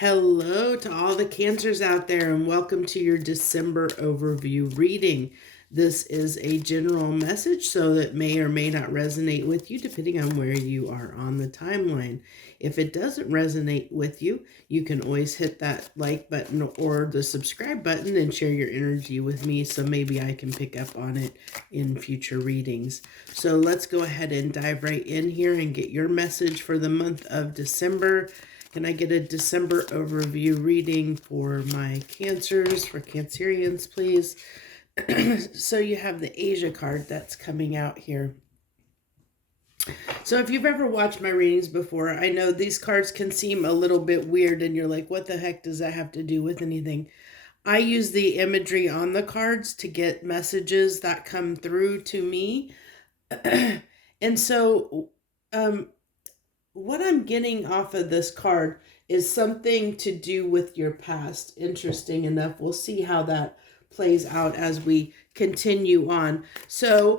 Hello to all the Cancers out there, and welcome to your December overview reading. This is a general message, so that may or may not resonate with you depending on where you are on the timeline. If it doesn't resonate with you, you can always hit that like button or the subscribe button and share your energy with me, so maybe I can pick up on it in future readings. So let's go ahead and dive right in here and get your message for the month of December. Can I get a December overview reading for my Cancers, for Cancerians, please? So you have the Asia card that's coming out here. So if you've ever watched my readings before, I know these cards can seem a little bit weird and you're like, what the heck does that have to do with anything? I use the imagery on the cards to get messages that come through to me. And so, what I'm getting off of this card is something to do with your past. Interesting enough. We'll see how that plays out as we continue on. So,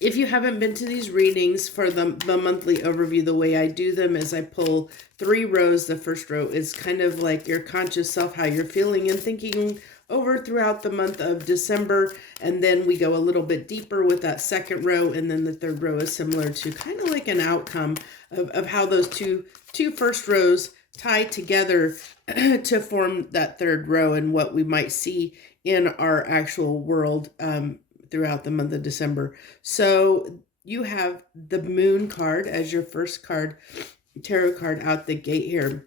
if you haven't been to these readings for the monthly overview, the way I do them is I pull 3 rows. The first row is kind of like your conscious self, how you're feeling and thinking over throughout the month of December, and then we go a little bit deeper with that second row, and then the third row is similar to kind of like an outcome of how those two first rows tie together to form that third row and what we might see in our actual world throughout the month of December. So you have the Moon card as your first card, tarot card out the gate here.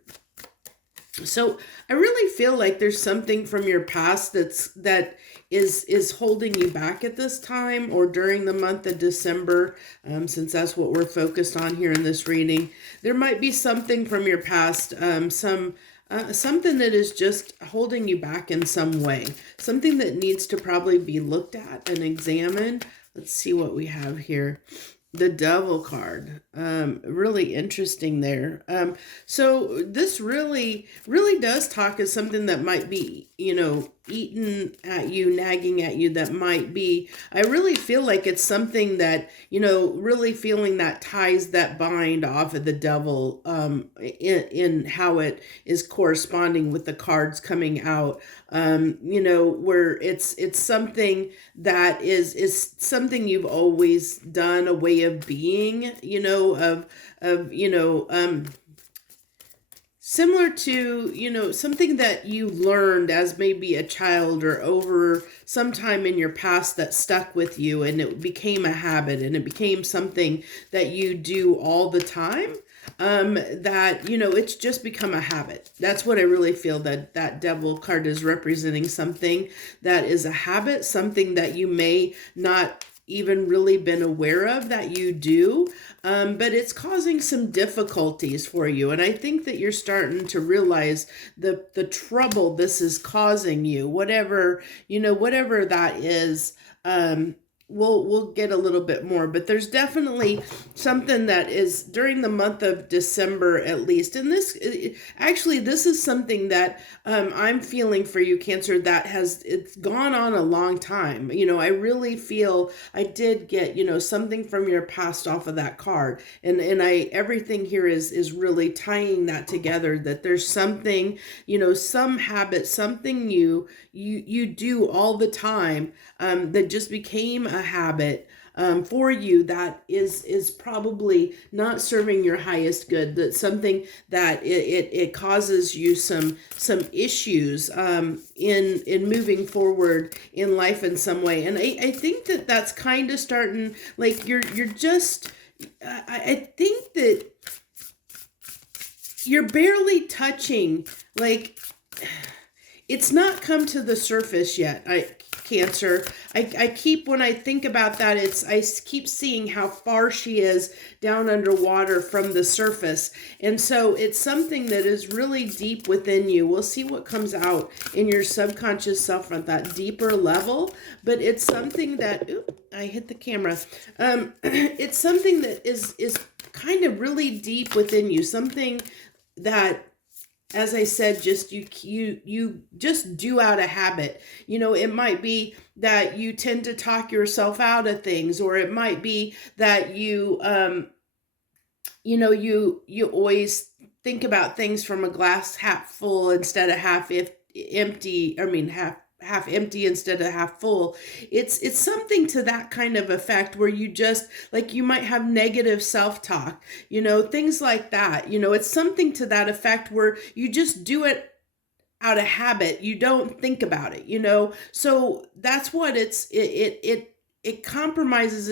So I really feel like there's something from your past that is holding you back at this time or during the month of December, since that's what we're focused on here in this reading. There might be something from your past, something that is just holding you back in some way, something that needs to probably be looked at and examined. Let's see what we have here. The Devil card, really interesting there. So this really does talk as something that might be, eating at you, nagging at you, that might be, I really feel like it's something that, really feeling that ties, that bind off of the devil, in how it is corresponding with the cards coming out, where it's something that is something you've always done, a way of being, similar to, something that you learned as maybe a child or over sometime in your past that stuck with you, and it became a habit and it became something that you do all the time. That, it's just become a habit. That's what I really feel that Devil card is representing, something that is a habit, something that you may not even really been aware of that you do, but it's causing some difficulties for you. And I think that you're starting to realize the trouble this is causing you, whatever that is. We'll get a little bit more, but there's definitely something that is during the month of December, at least. And this is something that I'm feeling for you, Cancer, that it's gone on a long time. I really feel I did get, something from your past off of that card. And everything here is really tying that together, that there's something, some habit, something you do all the time, that just became a habit for you, that is probably not serving your highest good. That's something that it causes you some issues in moving forward in life in some way. And I think that's kind of starting, like you're just, I think that you're barely touching, like it's not come to the surface yet. Cancer. I keep, when I think about that, I keep seeing how far she is down underwater from the surface. And so it's something that is really deep within you. We'll see what comes out in your subconscious self at that deeper level. But it's something that, I hit the camera. It's something that is kind of really deep within you. Something that, as I said, just you just do out of habit. It might be that you tend to talk yourself out of things, or it might be that you always think about things from a glass half full instead of half if empty. I mean, half empty instead of half full. It's something to that kind of effect where you just like you might have negative self-talk, things like that. It's something to that effect where you just do it out of habit. You don't think about it. So that's what it compromises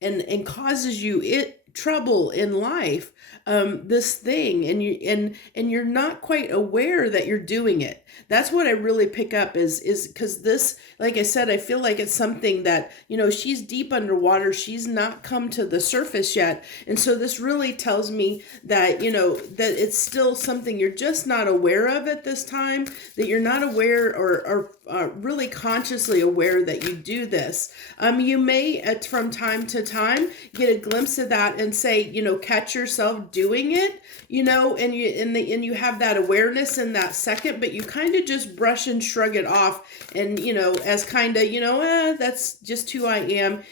and causes you trouble in life, this thing, and you're not quite aware that you're doing it. That's what I really pick up is because this, like I said, I feel like it's something that, she's deep underwater. She's not come to the surface yet. And so this really tells me that, that it's still something you're just not aware of at this time, that you're not aware or really consciously aware that you do this. You may from time to time get a glimpse of that and say, catch yourself doing it, and you have that awareness in that second, but you kind of just brush and shrug it off, and as kind of that's just who I am,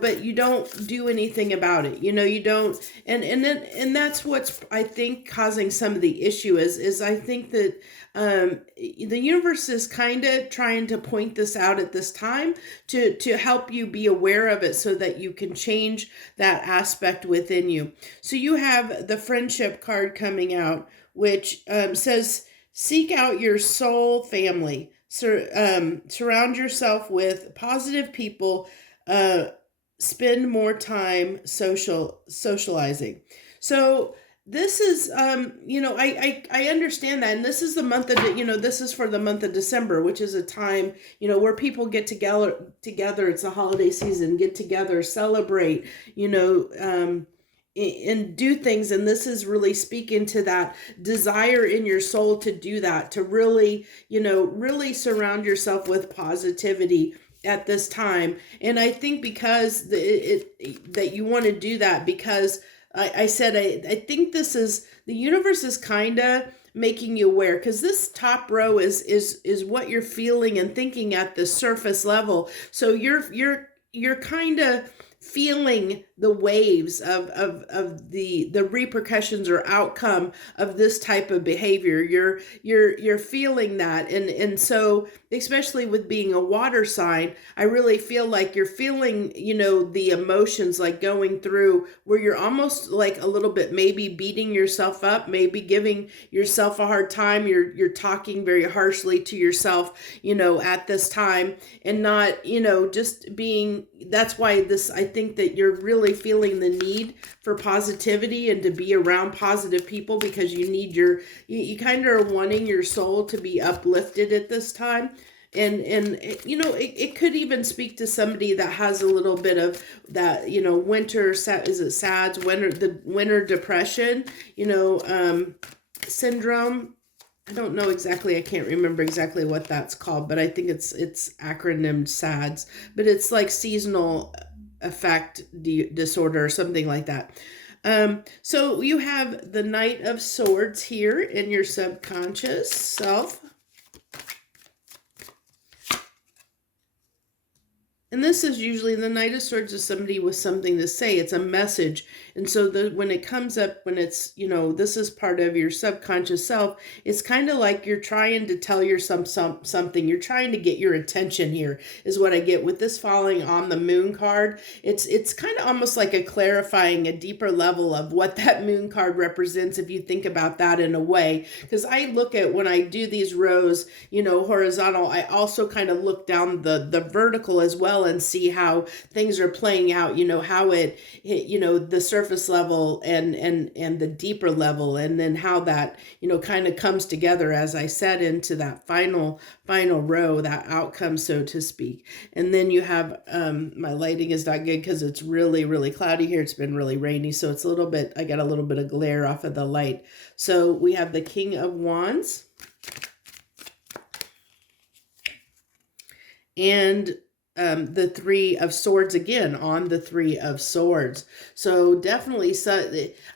but you don't do anything about it, you don't, and that's what's I think causing some of the issue is I think that the universe is kind of trying to point this out at this time to help you be aware of it so that you can change that aspect within you. So you have the friendship card coming out, which says, seek out your soul family. Surround yourself with positive people. Spend more time socializing. So this is, I understand that. And this is the month of, this is for the month of December, which is a time, where people get together. It's a holiday season, get together, celebrate, and do things. And this is really speaking to that desire in your soul to do that, to really, really surround yourself with positivity at this time. And I think because that you want to do that, because I said, I think this is, the universe is kind of making you aware, because this top row is what you're feeling and thinking at the surface level. So you're kind of feeling the waves of the repercussions or outcome of this type of behavior. You're feeling that, and so especially with being a water sign, I really feel like you're feeling the emotions like going through where you're almost like a little bit maybe beating yourself up, maybe giving yourself a hard time. You're talking very harshly to yourself at this time, and not just being. That's why I think that you're really feeling the need for positivity and to be around positive people, because you kind of are wanting your soul to be uplifted at this time. And it could even speak to somebody that has a little bit of that, winter, is it SADS, the winter depression, syndrome. I don't know exactly. I can't remember exactly what that's called, but I think it's acronymed SADS, but it's like seasonal affect disorder or something like that. So you have the Knight of Swords here in your subconscious self. And this is usually, the Knight of Swords is somebody with something to say. It's a message. And so when it comes up, when it's, this is part of your subconscious self, it's kind of like you're trying to tell yourself something. You're trying to get your attention here, is what I get with this falling on the moon card. It's kind of almost like a clarifying, a deeper level of what that moon card represents, if you think about that in a way. Because I look at, when I do these rows, horizontal, I also kind of look down the vertical as well and see how things are playing out, how it the surface level and the deeper level, and then how that, kind of comes together, as I said, into that final row, that outcome, so to speak. And then you have, my lighting is not good because it's really, really cloudy here. It's been really rainy. So it's I got a little bit of glare off of the light. So we have the King of Wands. And the Three of Swords again on the Three of Swords. So definitely,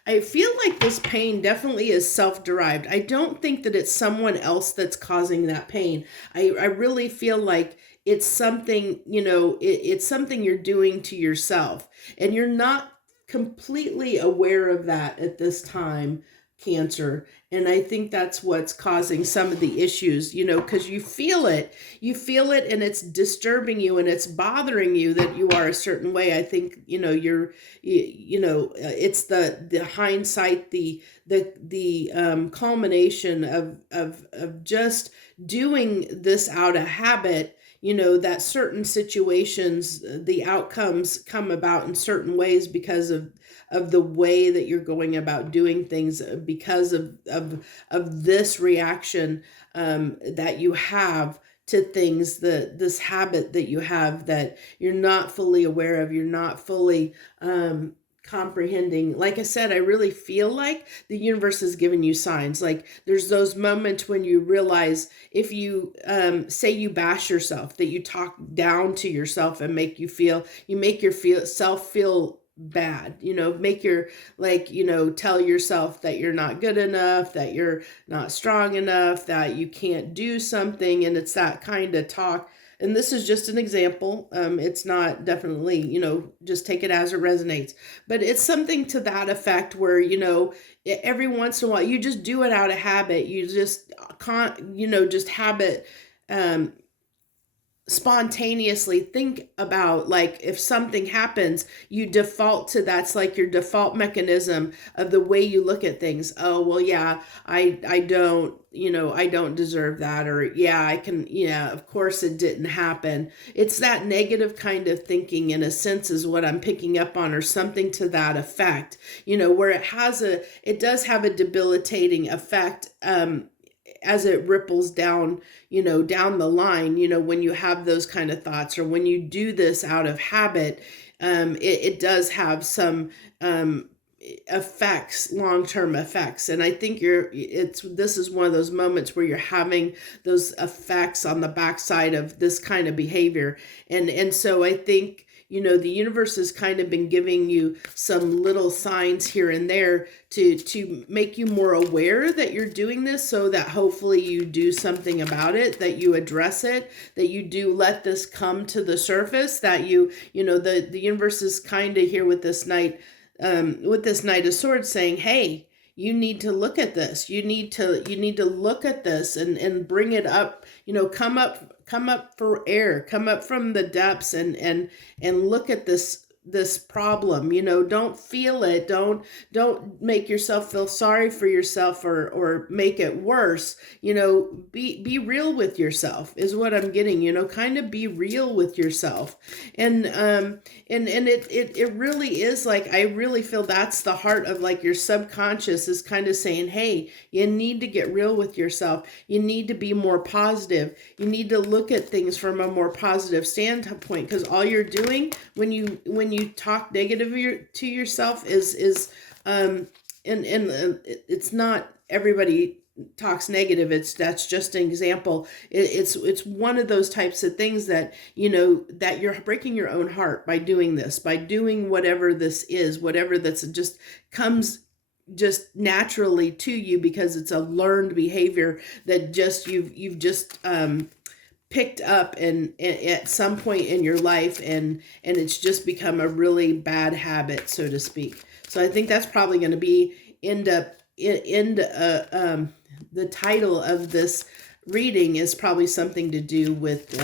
I feel like this pain definitely is self-derived. I don't think that it's someone else that's causing that pain. I really feel like it's something, it's something you're doing to yourself, and you're not completely aware of that at this time. cancer. And I think that's what's causing some of the issues, because you feel it, and it's disturbing you and it's bothering you that you are a certain way. I think, it's the hindsight, the culmination of just doing this out of habit, that certain situations, the outcomes come about in certain ways because of the way that you're going about doing things, because of this reaction that you have to things, this habit that you have that you're not fully aware of, you're not fully comprehending. Like I said, I really feel like the universe is giving you signs. Like there's those moments when you realize, if you say you bash yourself, that you talk down to yourself and make yourself feel bad, tell yourself that you're not good enough, that you're not strong enough, that you can't do something. And it's that kind of talk. And this is just an example. It's not definitely, just take it as it resonates. But it's something to that effect where, every once in a while, you just do it out of habit. You just can't, just habit, spontaneously think about, like, if something happens, you default to, that's like your default mechanism of the way you look at things. Oh, well, yeah, I don't, I don't deserve that. Or yeah, I can, yeah, of course it didn't happen. It's that negative kind of thinking, in a sense, is what I'm picking up on, or something to that effect, where it does have a debilitating effect, as it ripples down, down the line, when you have those kind of thoughts, or when you do this out of habit, it does have some effects, long-term effects. And I think this is one of those moments where you're having those effects on the backside of this kind of behavior. And so I think, the universe has kind of been giving you some little signs here and there to make you more aware that you're doing this, so that hopefully you do something about it, that you address it, that you do let this come to the surface, that the universe is kind of here with this Knight of Swords saying, hey, you need to look at this. You need to look at this and bring it up, come up for air, come up from the depths and look at this problem. Don't feel it. Don't make yourself feel sorry for yourself or make it worse. Be real with yourself is what I'm getting, kind of be real with yourself. And it really is, like, I really feel that's the heart of, like, your subconscious is kind of saying, hey, you need to get real with yourself. You need to be more positive. You need to look at things from a more positive standpoint, because all you're doing when you talk negative to yourself is it's not everybody talks negative. That's just an example. It's one of those types of things that, that you're breaking your own heart by doing this, by doing whatever this is, whatever that's just comes just naturally to you, because it's a learned behavior that just you've just picked up and at some point in your life, and it's just become a really bad habit, so to speak. So I think that's probably going to be the title of this reading is probably something to do with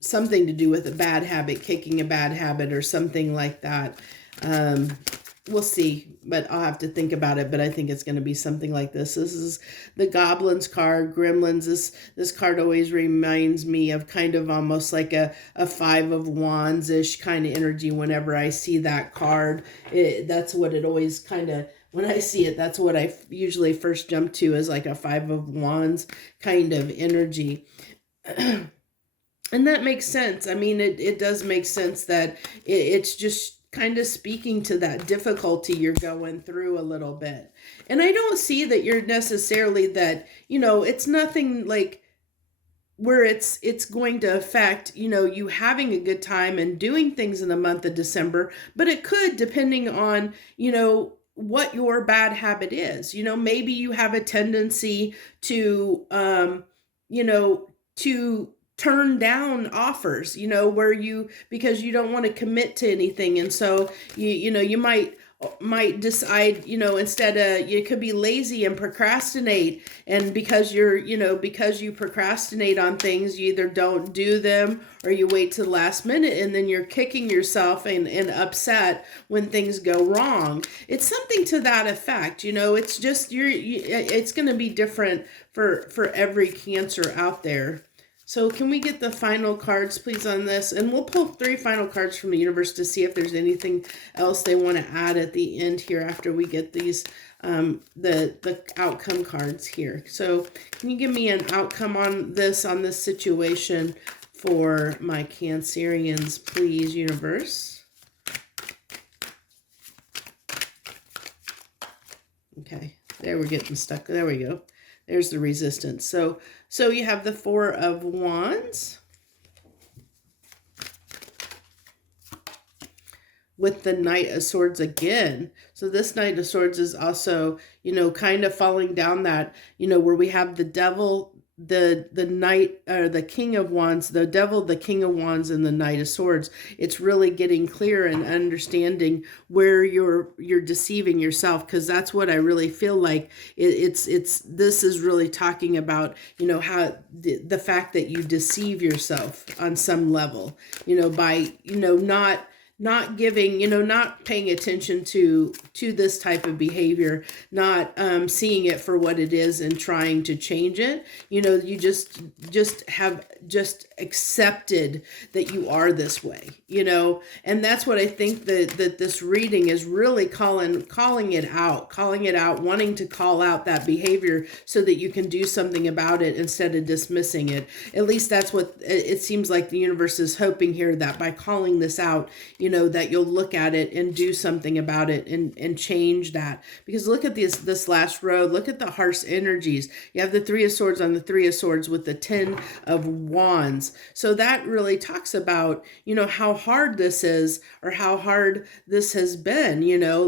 something to do with a bad habit, kicking a bad habit, or something like that. We'll see, but I'll have to think about it. But I think it's going to be something like this. This is the Goblins card, Gremlins. This card always reminds me of kind of almost like a Five of Wands-ish kind of energy whenever I see that card. That's what it always kind of, when I see it, that's what I usually first jump to, is like a Five of Wands kind of energy. And that makes sense. I mean, it does make sense that it's just kind of speaking to that difficulty you're going through a little bit. And I don't see that you're necessarily that, it's nothing like where it's going to affect, you having a good time and doing things in the month of December, but it could, depending on, what your bad habit is. Maybe you have a tendency to, to turn down offers, where because you don't want to commit to anything. And so, you might might decide, instead of, you could be lazy and procrastinate. And because because you procrastinate on things, you either don't do them or you wait to the last minute, and then you're kicking yourself and upset when things go wrong. It's something to that effect. It's just, it's going to be different for every Cancer out there. So can we get the final cards, please, on this? And we'll pull 3 final cards from the universe to see if there's anything else they want to add at the end here after we get these, the outcome cards here. So can you give me an outcome on this situation for my Cancerians, please, universe? Okay, there we're getting stuck. There we go. There's the resistance. So you have the 4 of Wands with the Knight of Swords again. So this Knight of Swords is also, kind of falling down that, where we have the Devil, the Knight, or the King of Wands, the Devil, the King of Wands, and the Knight of Swords. It's really getting clear and understanding where you're deceiving yourself, because that's what I really feel like. This is really talking about, how the fact that you deceive yourself on some level, by, not giving, not paying attention to this type of behavior, not seeing it for what it is and trying to change it. You just have accepted that you are this way, and that's what I think that this reading is really calling it out, wanting to call out that behavior so that you can do something about it instead of dismissing it. At least that's what it seems like the universe is hoping here, that by calling this out, that you'll look at it and do something about it and change that. Because look at this last row. Look at the harsh energies. You have the 3 of Swords on the 3 of Swords with the 10 of Wands. So that really talks about, how hard this is, or how hard this has been,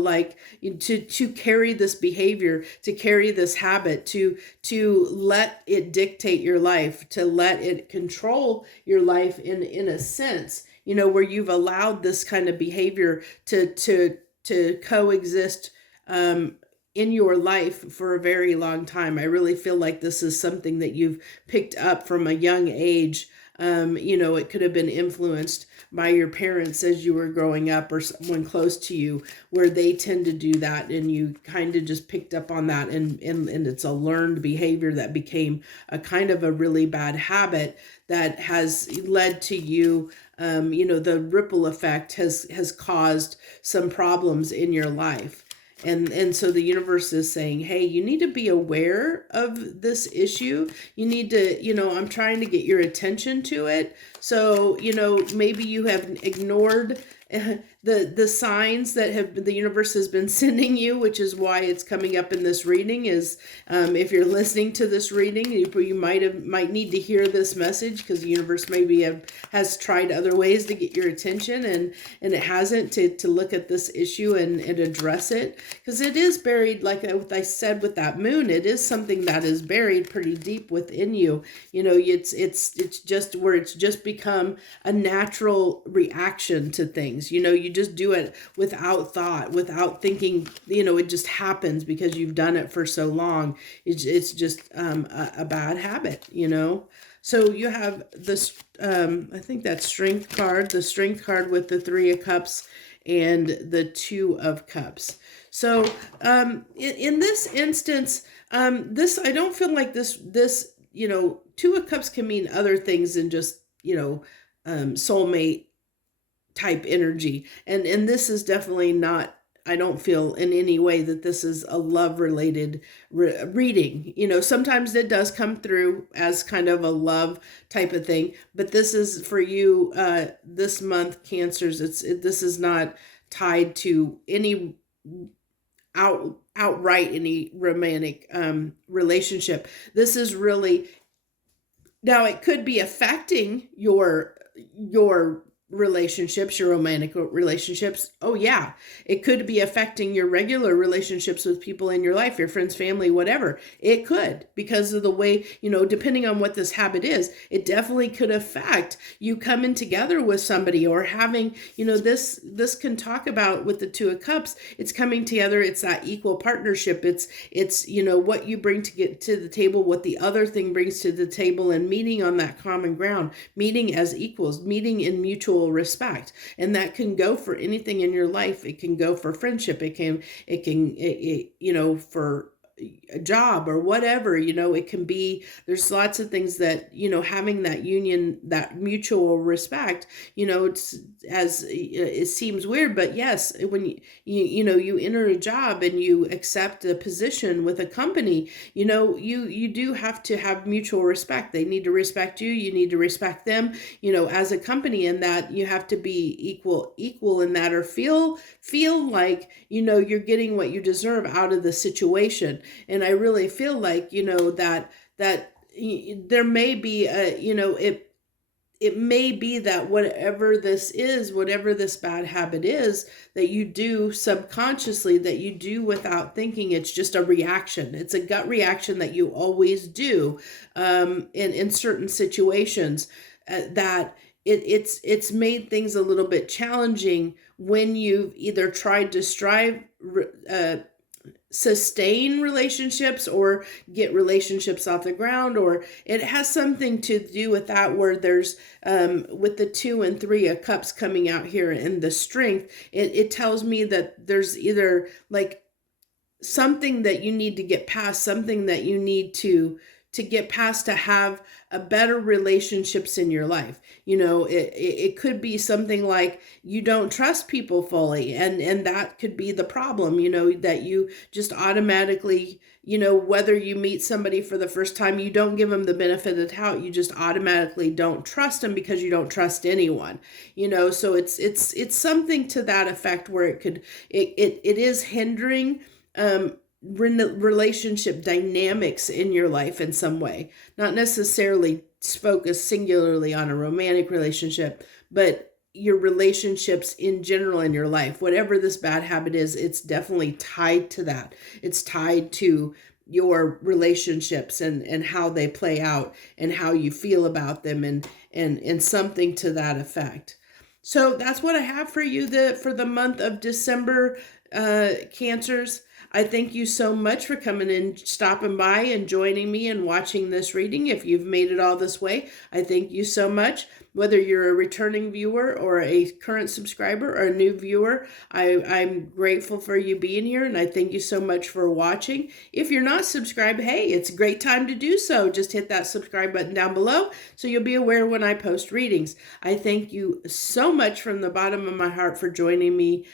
like to carry this behavior, to carry this habit, to let it dictate your life, to let it control your life in a sense, where you've allowed this kind of behavior to coexist in your life for a very long time. I really feel like this is something that you've picked up from a young age. It could have been influenced by your parents as you were growing up, or someone close to you, where they tend to do that, and you kind of just picked up on that, and it's a learned behavior that became a kind of a really bad habit that has led to you, the ripple effect has caused some problems in your life. And so the universe is saying, hey, you need to be aware of this issue. You need to, I'm trying to get your attention to it. So, maybe you have ignored the signs that the universe has been sending you, which is why it's coming up in this reading. Is if you're listening to this reading, you might need to hear this message, because the universe maybe has tried other ways to get your attention, and it hasn't, to look at this issue and address it, because it is buried, like I said with that moon. It is something that is buried pretty deep within you. It's just where it's just become a natural reaction to things. You just do it without thought, without thinking. It just happens because you've done it for so long. It's just a bad habit. So you have this, I think that's Strength card, the Strength card with the 3 of Cups and the 2 of Cups. So in this instance, I don't feel like this 2 of Cups can mean other things than just soulmate type energy, and this is definitely not, I don't feel in any way that this is a love related reading. Sometimes it does come through as kind of a love type of thing, but this is for you this month, Cancers. This is not tied to any outright any romantic relationship. This is really, now it could be affecting your relationships, your romantic relationships. Oh yeah, it could be affecting your regular relationships with people in your life, your friends, family, whatever. It could, because of the way, depending on what this habit is, it definitely could affect you coming together with somebody, or having, this can talk about with the Two of Cups. It's coming together. It's that equal partnership. It's what you bring to get to the table, what the other thing brings to the table, and meeting on that common ground, meeting as equals, meeting in mutual respect. And that can go for anything in your life. It can go for friendship. For a job or whatever. It can be, there's lots of things that, having that union, that mutual respect, it's, as it seems weird, but yes, when you enter a job and you accept a position with a company, you do have to have mutual respect. They need to respect you. You need to respect them, as a company, and that you have to be equal in that, or feel like, you're getting what you deserve out of the situation. And I really feel like, that there may be it may be that whatever this is, whatever this bad habit is that you do subconsciously, that you do without thinking, it's just a reaction. It's a gut reaction that you always do in certain situations, that it's made things a little bit challenging when you've either tried to sustain relationships or get relationships off the ground, or it has something to do with that, where there's with the 2 and 3 of Cups coming out here, and the strength, it tells me that there's either like something that you need to get past, something that you need to get past, to have a better relationships in your life. It could be something like you don't trust people fully, and that could be the problem, that you just automatically, whether you meet somebody for the first time, you don't give them the benefit of the doubt. You just automatically don't trust them because you don't trust anyone, so it's something to that effect, where it is hindering relationship dynamics in your life in some way, not necessarily focused singularly on a romantic relationship, but your relationships in general in your life. Whatever this bad habit is, it's definitely tied to that. It's tied to your relationships and how they play out and how you feel about them, and something to that effect. So that's what I have for you for the month of December, Cancers. I thank you so much for coming in, stopping by and joining me and watching this reading. If you've made it all this way, I thank you so much. Whether you're a returning viewer or a current subscriber or a new viewer, I'm grateful for you being here, and I thank you so much for watching. If you're not subscribed, hey, it's a great time to do so. Just hit that subscribe button down below so you'll be aware when I post readings. I thank you so much from the bottom of my heart for joining me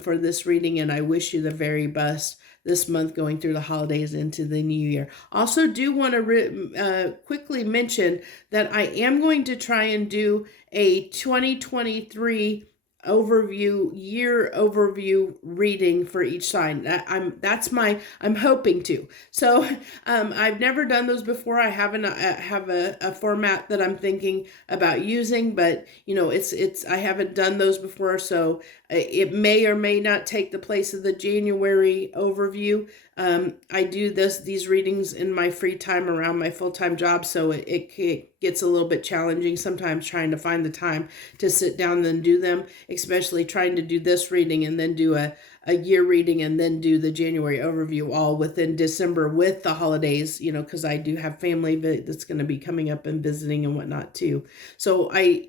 for this reading, and I wish you the very best this month going through the holidays into the new year. Also do want to quickly mention that I am going to try and do a 2023 year overview reading for each sign. I'm hoping to. So I've never done those before. I have a format that I'm thinking about using, but I haven't done those before, so it may or may not take the place of the January overview. I do these readings in my free time around my full-time job, so it gets a little bit challenging sometimes trying to find the time to sit down and do them, especially trying to do this reading and then do a year reading and then do the January overview all within December with the holidays, because I do have family that's going to be coming up and visiting and whatnot too. So I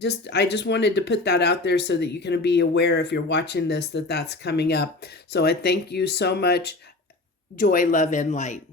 just wanted to put that out there so that you can be aware, if you're watching this, that that's coming up. So I thank you so much. Joy, love, and light.